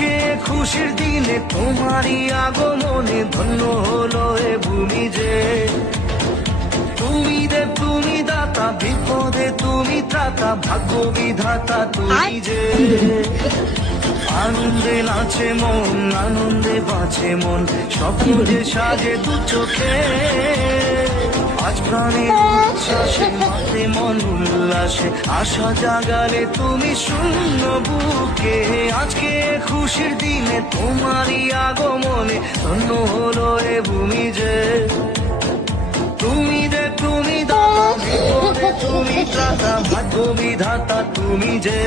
আজকে খুশির দিনে তোমারই আগমনে ধন্য হলো এ ভূমি যে। তুমি দেব তুমি দাতা, বিপদে তুমি ত্রাতা, ভাগ্য বিধাতা তুমি যে। আনন্দে নাচে মন, আনন্দে বাঁচে মন, স্বপ্ন যে সাজে দু চোখে। আজ প্রাণের উচ্ছ্বাসে মাতে মন উল্লাসে, আশা জাগালে তুমি শূন্য বুকে। আজকে খুশির দিনে তোমারই আগমনে ধন্য হলো এ ভূমি যে। তুমি দে তুমি দাতা, বিপদে তুমি ত্রাতা, ভাগ্য বিধাতা তুমি যে।